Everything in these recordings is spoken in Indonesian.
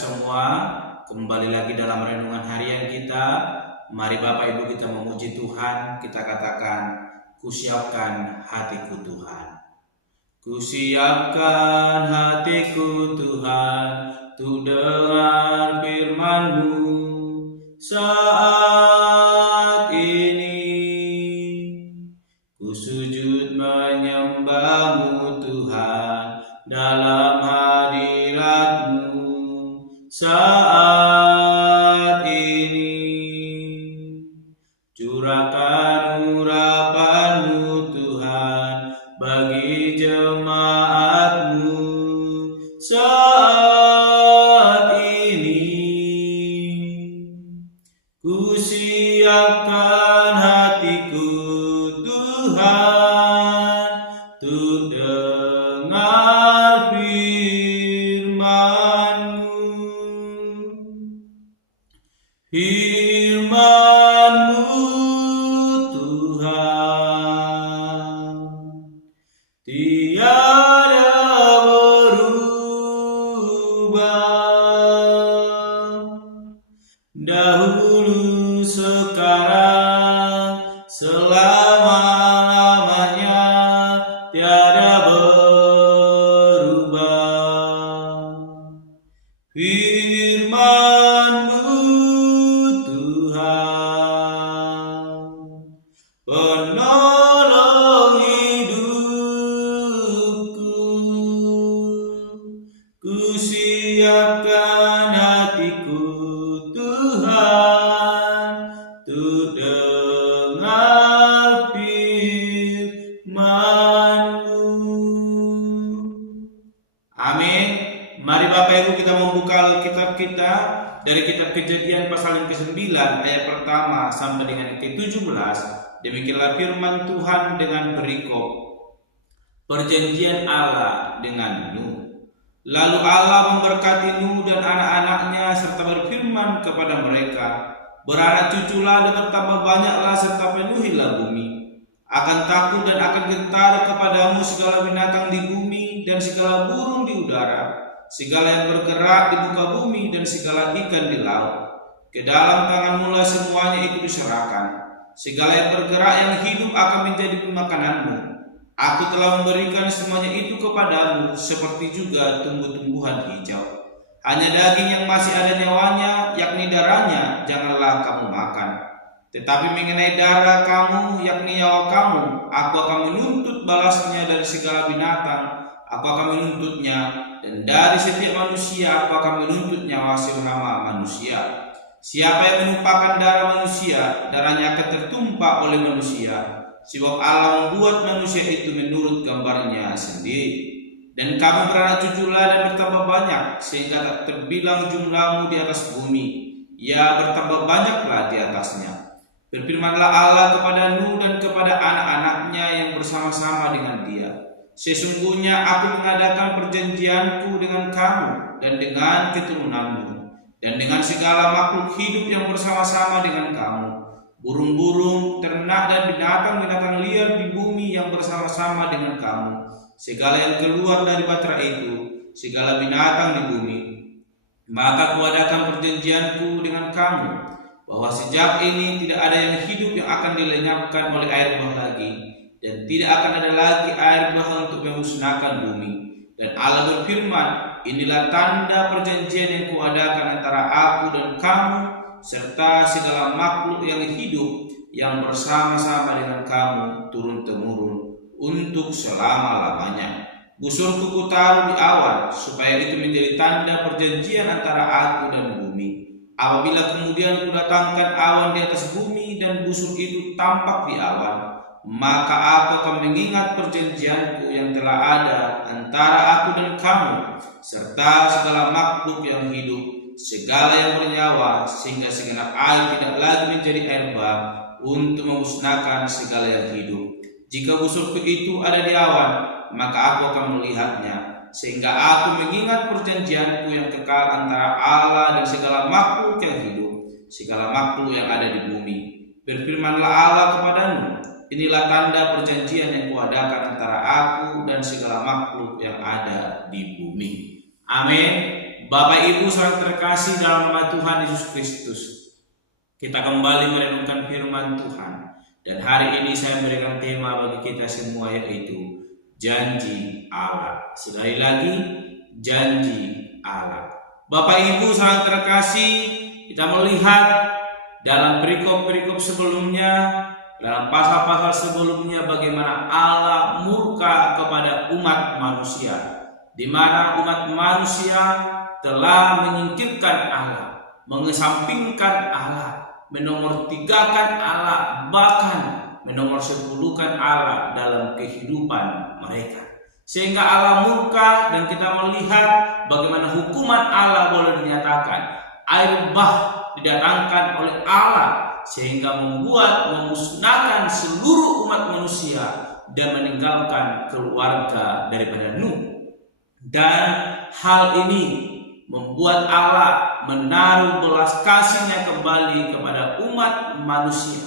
semua, kembali lagi dalam renungan harian kita. Mari Bapak Ibu kita memuji Tuhan, kita katakan, kusiapkan hatiku Tuhan. Kusiapkan hatiku Tuhan, untuk dengar firman-Mu saat ini. Ku sujud menyembah-Mu Tuhan, dalam hadirat-Mu saat ini. Curahkan urapan-Mu Tuhan bagi jemaat-Mu saat ini. Ku siapkan hatiku Tuhan, untuk dengar firman-Mu. Firman-Mu Tuhan tiada berubah, dahulu, sekarang, selama-lamanya tiada berubah. Firman-Mu Tuhan, penolong hidupku. Ku siapkan hatiku Tuhan, untuk dengar firman-Mu. Amin. Mari Bapak Ibu kita membuka Alkitab kita dari kitab Kejadian pasal yang ke-9 ayat pertama sampai dengan yang ke-17. Demikianlah firman Tuhan dengan berikut. Perjanjian Allah dengan Nuh. Lalu Allah memberkati Nuh dan anak-anaknya serta berfirman kepada mereka, beranak cuculah dan bertambah banyaklah serta penuhilah bumi. Akan takut dan akan gentar kepadamu segala binatang di bumi dan segala burung di udara, segala yang bergerak di muka bumi dan segala ikan di laut. Ke dalam tanganmu lah semuanya itu diserahkan. Segala yang bergerak yang hidup akan menjadi pemakananmu. Aku telah memberikan semuanya itu kepadamu, seperti juga tumbuh-tumbuhan hijau. Hanya daging yang masih ada nyawanya, yakni darahnya, janganlah kamu makan. Tetapi mengenai darah kamu, yakni nyawa kamu, aku akan menuntut balasnya dari segala binatang. Aku akan menuntutnya, dan dari setiap manusia aku akan menuntut nyawa seumpama manusia. Siapa yang menumpahkan darah manusia, darahnya akan tertumpah oleh manusia. Sebab Allah membuat manusia itu menurut gambarnya sendiri. Dan kamu beranak cuculah dan bertambah banyak, sehingga tak terbilang jumlahmu di atas bumi. Ya, bertambah banyaklah di atasnya. Berfirmanlah Allah kepada Nuh dan kepada anak-anaknya yang bersama-sama dengan dia. Sesungguhnya aku mengadakan perjanjianku dengan kamu dan dengan keturunanmu, dan dengan segala makhluk hidup yang bersama-sama dengan kamu, burung-burung, ternak dan binatang-binatang liar di bumi yang bersama-sama dengan kamu, segala yang keluar dari batra itu, segala binatang di bumi. Maka kuadakan perjanjianku dengan kamu, bahwa sejak ini tidak ada yang hidup yang akan dilenyapkan oleh air bah lagi, dan tidak akan ada lagi air bah untuk memusnahkan bumi. Dan Allah berfirman, inilah tanda perjanjian yang kuadakan antara aku dan kamu, serta segala makhluk yang hidup yang bersama-sama dengan kamu turun-temurun untuk selama-lamanya. Busurku kutaruh di awan, supaya itu menjadi tanda perjanjian antara aku dan bumi. Apabila kemudian kudatangkan awan di atas bumi dan busur itu tampak di awan, maka aku akan mengingat perjanjianku yang telah ada antara aku dan kamu, serta segala makhluk yang hidup, segala yang bernyawa, sehingga segenap air tidak lagi menjadi air bah untuk memusnahkan segala yang hidup. Jika busurku itu ada di awan, maka aku akan melihatnya, sehingga aku mengingat perjanjianku yang kekal antara Allah dan segala makhluk yang hidup, segala makhluk yang ada di bumi. Berfirmanlah Allah kepadamu, inilah tanda perjanjian yang kuadakan antara aku dan segala makhluk yang ada di bumi. Amin. Bapak Ibu saudara terkasih dalam nama Tuhan Yesus Kristus, kita kembali merenungkan firman Tuhan. Dan hari ini saya memberikan tema bagi kita semua, yaitu janji Allah. Sekali lagi, janji Allah. Bapak Ibu saudara terkasih, kita melihat dalam perikop-perikop sebelumnya, dalam pasal-pasal sebelumnya, bagaimana Allah murka kepada umat manusia, di mana umat manusia telah menyingkirkan Allah, mengesampingkan Allah, menomortigakan Allah, bahkan menomorsepuluhkan Allah dalam kehidupan mereka. Sehingga Allah murka, dan kita melihat bagaimana hukuman Allah boleh dinyatakan. Air bah didatangkan oleh Allah sehingga memusnahkan seluruh umat manusia dan meninggalkan keluarga daripada Nuh. Dan hal ini membuat Allah menaruh belas kasih-Nya kembali kepada umat manusia.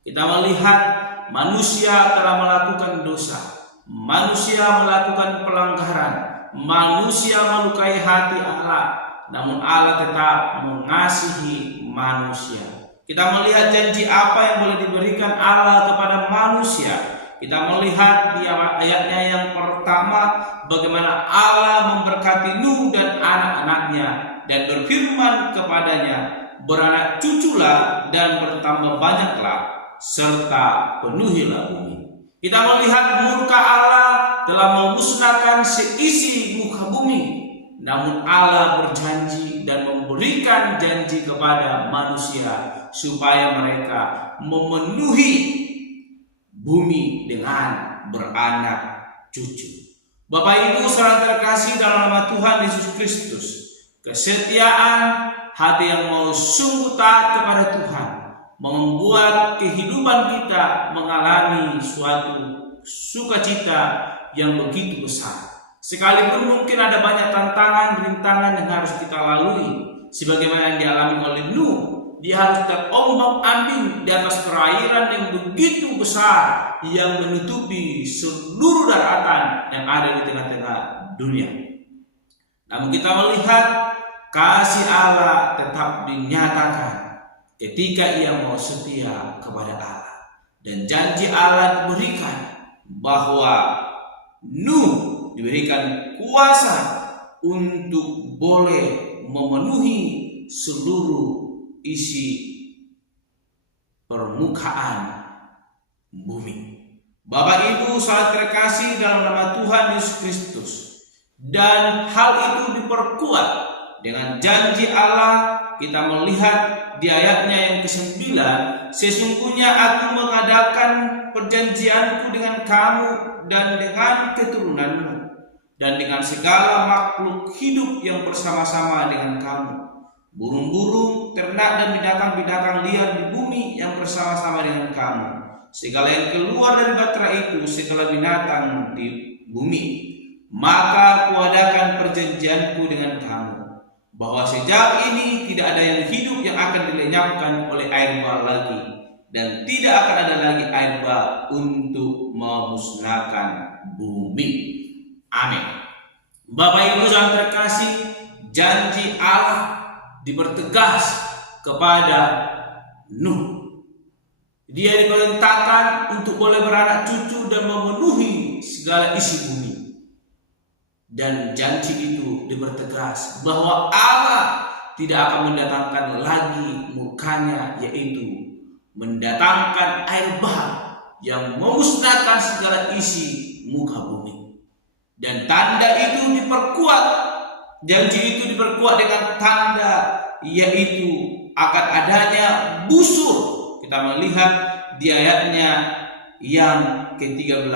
Kita melihat manusia telah melakukan dosa, manusia melakukan pelanggaran, manusia melukai hati Allah, namun Allah tetap mengasihi manusia. Kita melihat janji apa yang boleh diberikan Allah kepada manusia. Kita melihat di ayatnya yang pertama, bagaimana Allah memberkati Nuh dan anak-anaknya dan berfirman kepadanya, beranak cuculah dan bertambah banyaklah, serta penuhilah bumi. Kita melihat murka Allah telah memusnahkan seisi muka bumi. Namun Allah berjanji dan memberikan janji kepada manusia supaya mereka memenuhi bumi dengan beranak cucu. Bapak Ibu saudara terkasih dalam nama Tuhan Yesus Kristus, kesetiaan hati yang mau sungguh taat kepada Tuhan membuat kehidupan kita mengalami suatu sukacita yang begitu besar. Sekalipun mungkin ada banyak tantangan, rintangan yang harus kita lalui, sebagaimana yang dialami oleh Nuh. Dia harus terombang-ambing di atas perairan yang begitu besar yang menutupi seluruh daratan yang ada di tengah-tengah dunia. Namun kita melihat kasih Allah tetap dinyatakan ketika ia mau setia kepada Allah. Dan janji Allah diberikan bahwa Nuh diberikan kuasa untuk boleh memenuhi seluruh isi permukaan bumi. Bapak Ibu saudara terkasih dalam nama Tuhan Yesus Kristus, dan hal itu diperkuat dengan janji Allah. Kita melihat di ayatnya yang ke-9, sesungguhnya aku mengadakan perjanjianku dengan kamu dan dengan keturunanmu dan dengan segala makhluk hidup yang bersama-sama dengan kamu, burung-burung, ternak dan binatang-binatang liar di bumi yang bersama-sama dengan kamu, segala yang keluar dari batra itu, segala binatang di bumi. Maka kuadakan perjanjianku dengan kamu, bahwa sejak ini tidak ada yang hidup yang akan dilenyapkan oleh air bah lagi, dan tidak akan ada lagi air bah untuk memusnahkan bumi. Amin. Bapak Ibu saudara terkasih, janji Allah dipertegas kepada Nuh. Dia diperintahkan untuk boleh beranak cucu dan memenuhi segala isi bumi. Dan janji itu dipertegas bahwa Allah tidak akan mendatangkan lagi murkanya, yaitu mendatangkan air bah yang memusnahkan segala isi muka bumi. Dan tanda itu diperkuat, janji itu diperkuat dengan tanda, yaitu akan adanya busur. Kita melihat di ayatnya yang ke-13,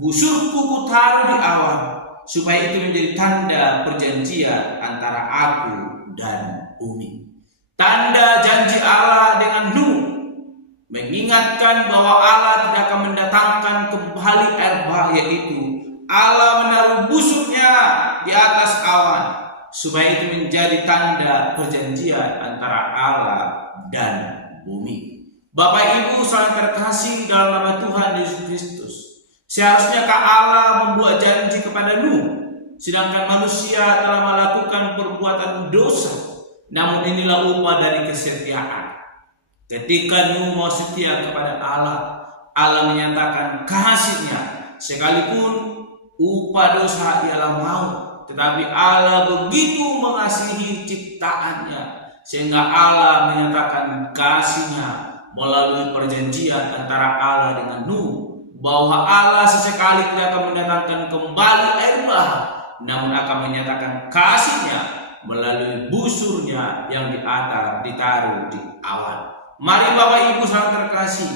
busurku kutaruh di awan, supaya itu menjadi tanda perjanjian antara aku dan bumi. Tanda janji Allah dengan Nuh mengingatkan bahwa Allah tidak akan mendatangkan kembali air bah, yaitu Allah menaruh busurnya di atas awan, supaya itu menjadi tanda perjanjian antara Allah dan bumi. Bapak Ibu saudara terkasih dalam nama Tuhan Yesus Kristus, seharusnya Allah membuat janji kepada Nuh sedangkan manusia telah melakukan perbuatan dosa. Namun inilah upah dari kesetiaan. Ketika Nuh mau setia kepada Allah, Allah menyatakan kasih-Nya, sekalipun upah dosa ialah maut. Tetapi Allah begitu mengasihi ciptaannya, sehingga Allah menyatakan kasih-Nya melalui perjanjian antara Allah dengan Nuh, bahwa Allah sesekali tidak akan mendatangkan kembali air bah, namun akan menyatakan kasih-Nya melalui busurnya yang ditaruh di awan. Mari Bapak Ibu saudara terkasih,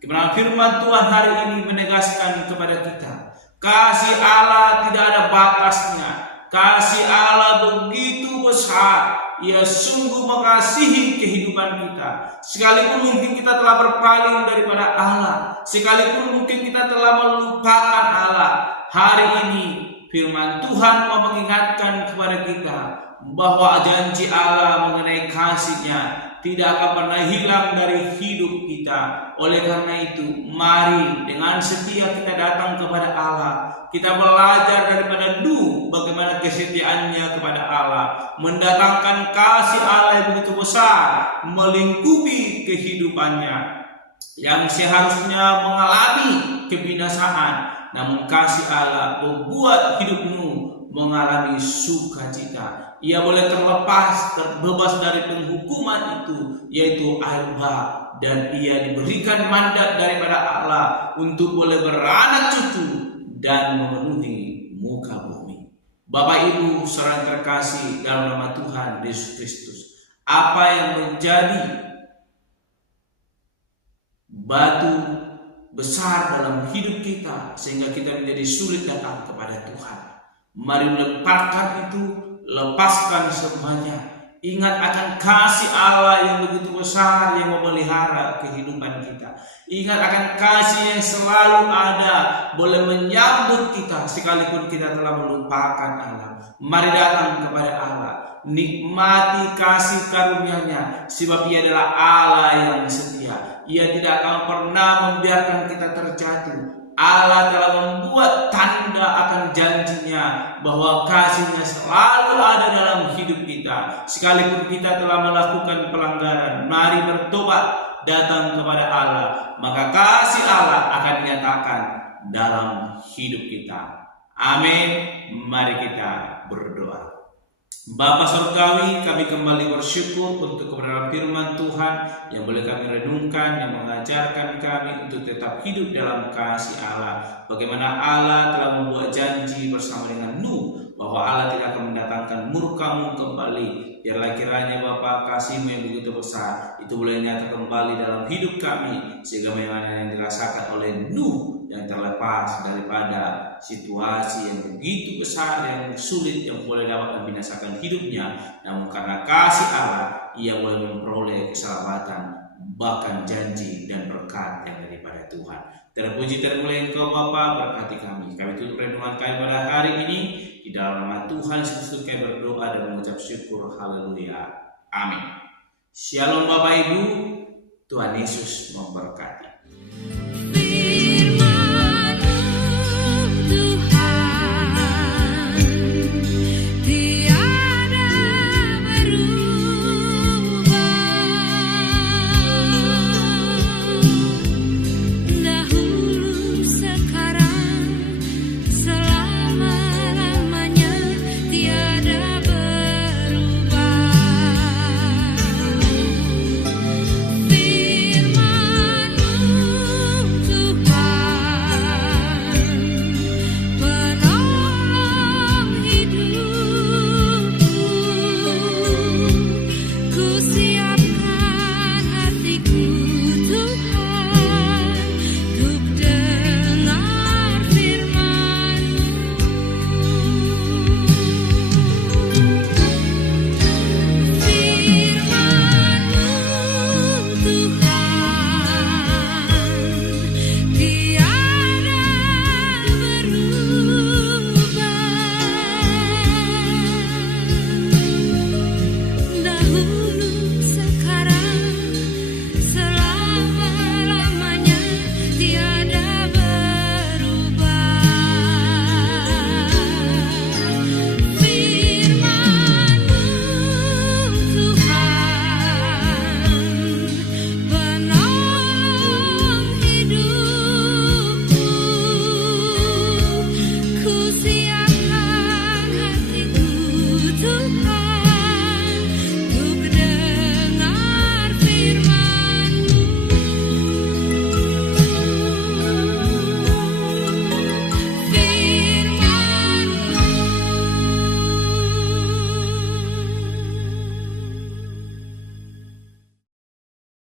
kebenaran firman Tuhan hari ini menegaskan kepada kita, kasih Allah tidak ada batasnya. Kasih Allah begitu besar, Ia sungguh mengasihi kehidupan kita. Sekalipun mungkin kita telah berpaling daripada Allah, sekalipun mungkin kita telah melupakan Allah, hari ini firman Tuhan mau mengingatkan kepada kita bahwa janji Allah mengenai kasih-Nya tidak akan pernah hilang dari hidup kita. Oleh karena itu, mari dengan setia kita datang kepada Allah. Kita belajar daripada Nuh bagaimana kesetiaannya kepada Allah, mendatangkan kasih Allah yang begitu besar melingkupi kehidupannya yang seharusnya mengalami kebinasaan. Namun kasih Allah membuat hidup Nuh mengalami sukacita. Ia boleh terbebas dari penghukuman itu, yaitu air bah, dan ia diberikan mandat daripada Allah untuk boleh beranak cucu dan memenuhi muka bumi. Bapak Ibu saudara terkasih dalam nama Tuhan Yesus Kristus, apa yang menjadi batu besar dalam hidup kita sehingga kita menjadi sulit datang kepada Tuhan, mari lepaskan itu, lepaskan semuanya. Ingat akan kasih Allah yang begitu besar yang memelihara kehidupan kita. Ingat akan kasih yang selalu ada, boleh menyambut kita sekalipun kita telah melupakan Allah. Mari datang kepada Allah, nikmati kasih karunia-Nya, sebab Ia adalah Allah yang setia. Ia tidak akan pernah membiarkan kita terjatuh. Allah telah membuat tanda akan janji-Nya bahwa kasih-Nya selalu ada dalam hidup kita. Sekalipun kita telah melakukan pelanggaran, mari bertobat, datang kepada Allah, maka kasih Allah akan dinyatakan dalam hidup kita. Amin. Mari kita berdoa. Bapa Surgawi, kami kembali bersyukur untuk kebenaran firman Tuhan yang boleh kami renungkan, yang mengajarkan kami untuk tetap hidup dalam kasih Allah. Bagaimana Allah telah membuat janji bersama dengan Nuh bahwa Allah tidak akan mendatangkan murka-Mu kembali. Biarlah kiranya Bapa kasih-Mu yang begitu besar itu boleh nyata kembali dalam hidup kami, sehingga yang dirasakan oleh Nuh yang terlepas daripada situasi yang begitu besar, yang sulit, yang boleh dapat membinasakan hidupnya, namun karena kasih Allah ia boleh memperoleh keselamatan, bahkan janji dan berkat yang daripada Tuhan. Terpuji termulia Engkau Bapa, berkati kami. Kami tutup renungan kami pada hari ini. Di dalam nama Tuhan Yesus Kristus kami berdoa dan mengucap syukur. Haleluya. Amin. Shalom Bapak Ibu. Tuhan Yesus memberkati.